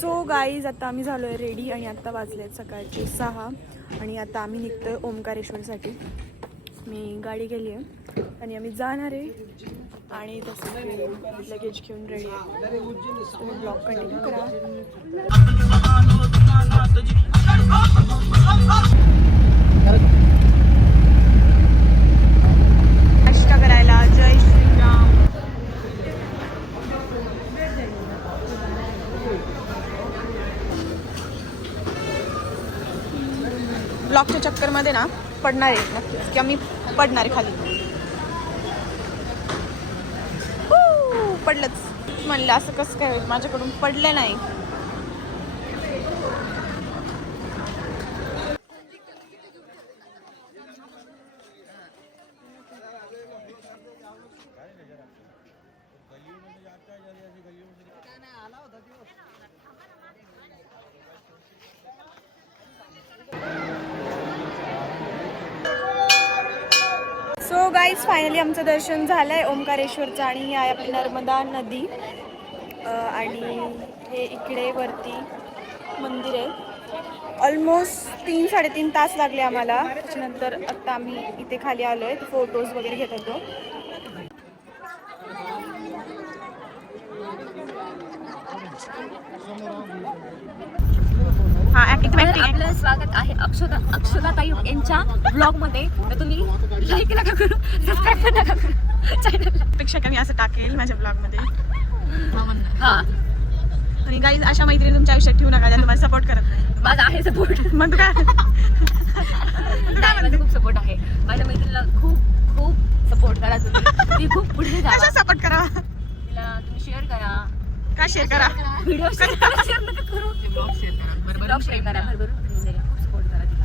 So guys आता आम्ही झालो आहे रेडी आणि आत्ता वाजले सकाळचे 6 आणि आता आम्ही निघतोय ओंकारेश्वरसाठी. मी गाडी गेली आहे आणि आम्ही जाणार आहे आणि तसं लगेज घेऊन रेडी आहे. तुम्ही ब्लॉग कंटिन्यू करा. नाश्ता करायला. जय श्रीराम. ब्लॉकच्या चक्करमध्ये ना पडणार आहे नक्कीच किंवा मी पडणार आहे खाली. पडलंच म्हणलं असं कसं काय होईल, माझ्याकडून पडलं नाही. सो गाईज फायनली आमचं दर्शन झालं आहे ओंकारेश्वरचं आणि ही आहे आपली नर्मदा नदी आणि हे इकडे वरती मंदिर आहे. ऑलमोस्ट 3-3.5 तास लागले आम्हाला. त्याच्यानंतर आत्ता आम्ही इथे खाली आलो आहे, फोटोज वगैरे घेत होतो. आपलं स्वागत आहे अक्षता ताई यांच्या ब्लॉग मध्ये. तर तुम्ही लाईक नका करू, सबस्क्राईब नका करू चॅनलला. पेक्षा कमी असं टाकेल माझ्या ब्लॉग मध्ये. हा आणि गाईज अशा मैत्रिणी तुमच्या आयुष्यात ठेवू नका ज्या तुम्हाला सपोर्ट करत नाही. माझा आहे सपोर्ट. मग काय माझा खूप सपोर्ट आहे. माझ्या मैत्रिणीला खूप खूप सपोर्ट करा तुम्ही. ती खूप पुढे जा. सपोर्ट करा. तिला तुम्ही शेअर करा. का शेअर करा? व्हिडिओ शेअर नका करू. ब्लॉग शेअर करा. ब्लॉग शेअर करा. भरभरून खूप सपोर्ट करा तिला.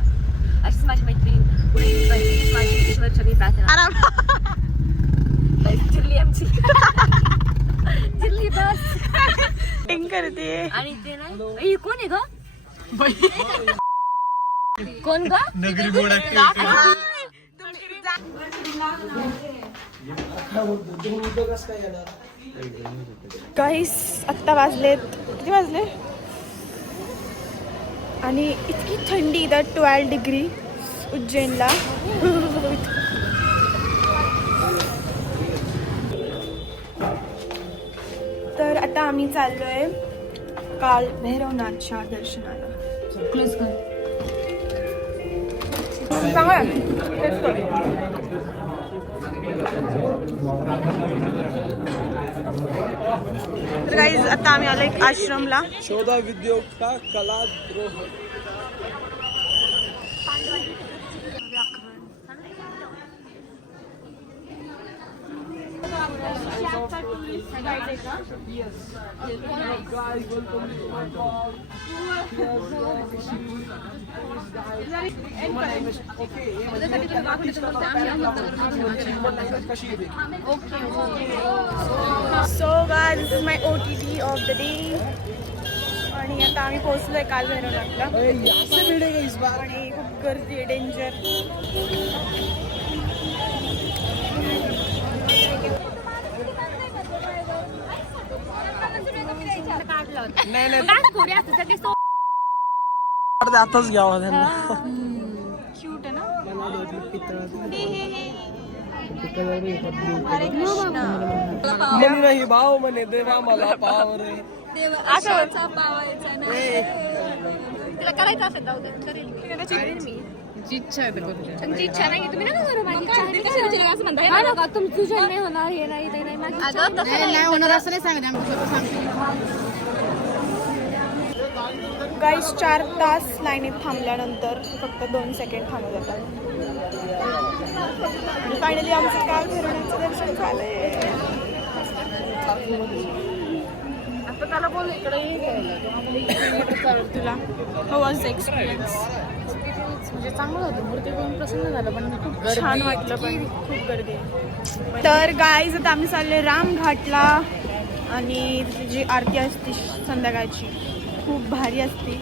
अशीच माझी मैत्रीण पुढे येईल. माझी ईश्वरचरणी प्रार्थना. जिल्ली आमची जिल्ली बस टिंग करते. आणि ते नाही कोण आहे ग? कोण ग? नगरी बोर्ड काहीच आत्ता वाजलेत, किती वाजले आणि इतकी थंडी इथं 12 डिग्री उज्जैनला. तर आता आम्ही चाललोय काल भैरवनाथच्या दर्शनाला. तर गाईज आता आम्ही आलो एक आश्रमला. शोधा विद्योग का कला द्रोह. So guys this is my OTT of the day. आणि आता आम्ही पोहोचलोय काल भैरवनाथला आणि खूप गर्दी आहे, डेंजर. आताच घ्यावा त्यांना. क्यूट आहे ना. मन नाही भाव म्हणे देवा मला पाव रे. तिला करायचं असेल जाऊ दे. इच्छा आहे तुमची इच्छा नाही तुम्ही नका करू. माझी इच्छा आहे असं म्हणताय. तुमची जण नाही होणार हे नाही ते नाही. नाही होणार असं नाही सांगते आम्ही स्वतः सांगते. गाईस 4 तास लाईनीत थांबल्यानंतर फक्त 2 सेकंड थांबत जातात. आणि फायनली आमचं काल भैरवनाथचं दर्शन झालंय. आता त्याला बोल इकडे तुला हो वॉज एक्सपिरियन्स. म्हणजे चांगलं होतं. मूर्ती बघून प्रसन्न झालं पण खूप छान वाटलं पण खूप गर्दी आहे. तर गाईज आता आम्ही चालले रामघाटला आणि तिथली जी आरती असते संध्याकाळची खूप भारी असते.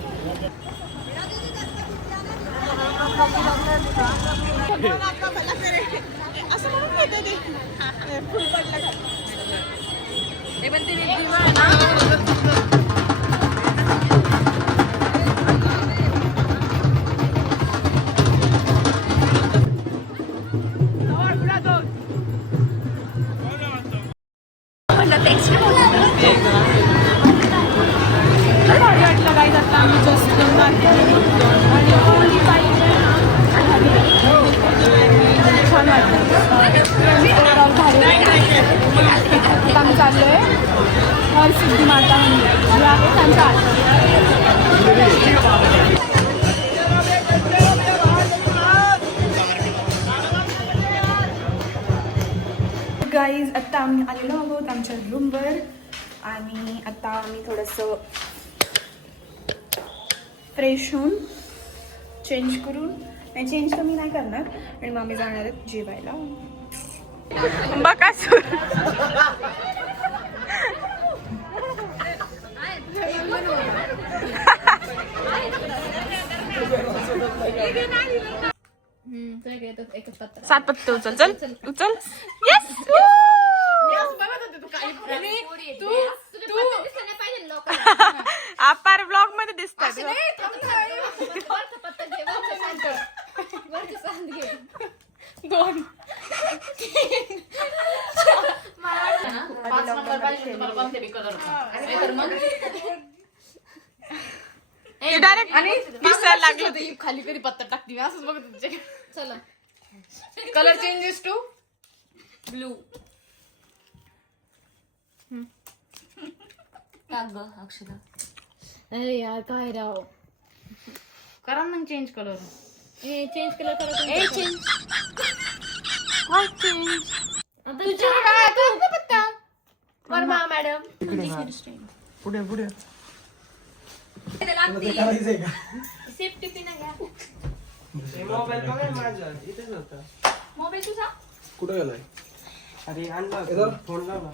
असं म्हणून घेते ते फुल पडलं. जस्ट आणि ही बाई छान वाटतं. ओव्हरऑल भारी. आता आम्ही चाललो आहे हरसिद्धी माता मंदिर जे आहे त्यांच्या आत. गाईज आत्ता आम्ही आलेलो आहोत आमच्या रूमवर आणि आता आम्ही थोडंसं फ्रेश होऊन चेंज करून नाही चेंज तर मी नाही करणार आणि मग आम्ही जाणार आहेत जेवायला. बकासूर सात पत्ते उचल चल उचल. येस अपार ब्लॉग मध्ये दिसतात. दोन डायरेक्ट दिसायला लागले. खाली कधी पत्ता टाकते मी असंच बघत तुझे. चला कलर चेंजेस टू ब्लू. अक्षदा अरे यार काय राव करा मग चेंज कलर. चेंज कलर करा. चेंज पत्ता वर्मा मॅडम. पुढे पुढे सेफ्टी पिन घ्या. मोबाईल बघा माझा इथेच होता. मोबाईल तुझा कुठे गेलाय? अरे आणला फोन लावला.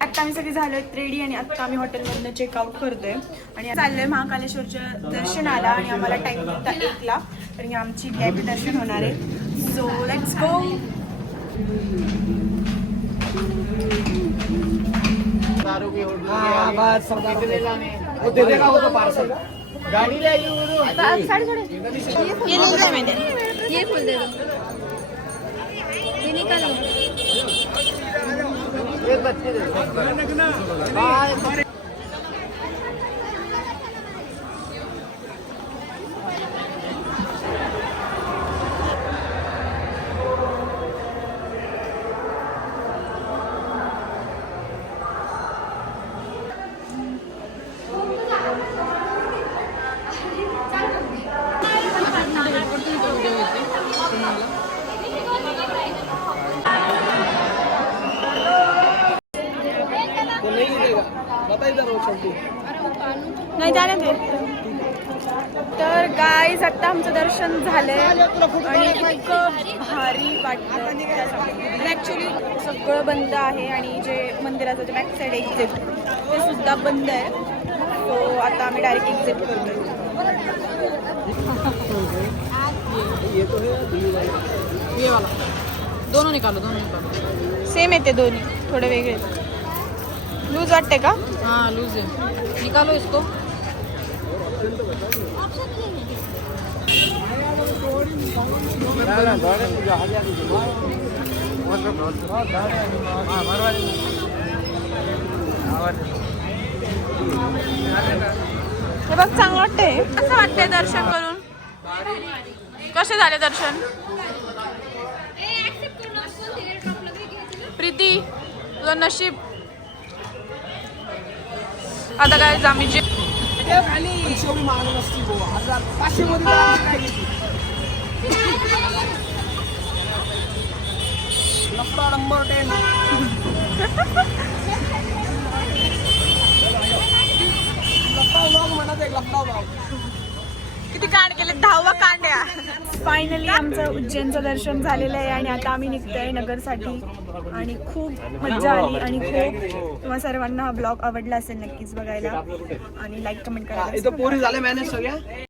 आता आम्ही सगळे झालो रेडी आणि आता आम्ही हॉटेलमधनं चेकआउट करतोय आणि चाललोय महाकालेश्वरच्या दर्शनाला आणि आम्हाला टाइम होता 1ला आणि आमची गॅप दर्शन होणार आहे. So let's go. गाड़ी ले ये फुल दे दो. ये निकालो. नाही जाणे ते. तर गाईज आता आमचं दर्शन झालंय आणि इतकं भारी वाटतं. ॲक्च्युली सगळं बंद आहे आणि जे मंदिराचं जे बॅक साईड एक्झिट ते सुद्धा बंद आहे. सो आता आम्ही डायरेक्ट एक्झिट करतोय. दोनों निकालो. सेम येते दोन्ही थोडे वेगळे. लूज वाटते का? हाँ लूज है. निकालो इसको. हे बघ चांगलं वाटतंय. कसं वाटतंय दर्शन करून? कसे झाले दर्शन? प्रीती तुझं नशीब. आता काय आम्ही जे नंबर 10 किती कांड केले? 10वा कांड आहे. फायनली आमचं उज्जैनचं दर्शन झालेलं आहे आणि आता आम्ही निघतोय नगरसाठी आणि खूप मजा आली आणि खूप तुम्हा सर्वांना हा ब्लॉग आवडला असेल नक्कीच बघायला आणि लाईक कमेंट करायला. पोरी झाले मॅनेज सगळ्या.